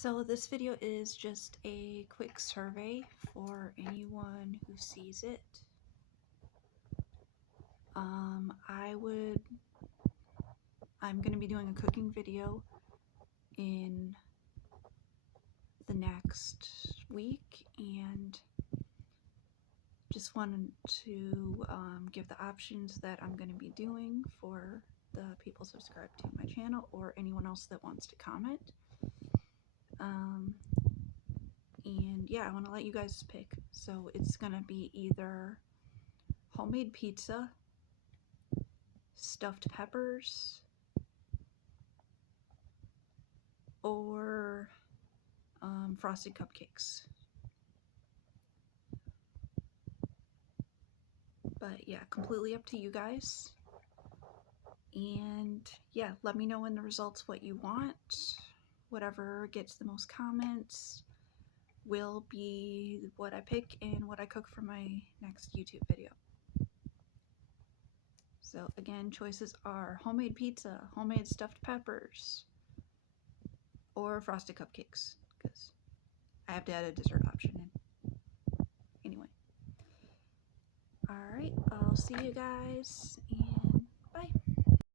So this video is just a quick survey for anyone who sees it. I'm going to be doing a cooking video in the next week, and just wanted to give the options that I'm going to be doing for the people subscribed to my channel or anyone else that wants to comment. And yeah, I want to let you guys pick. So it's going to be either homemade pizza, stuffed peppers, or frosted cupcakes. But yeah, completely up to you guys. And yeah, let me know in the results what you want. Whatever gets the most comments will be what I pick and what I cook for my next YouTube video. So again, choices are homemade pizza, homemade stuffed peppers, or frosted cupcakes, because I have to add a dessert option in. Anyway. Alright, I'll see you guys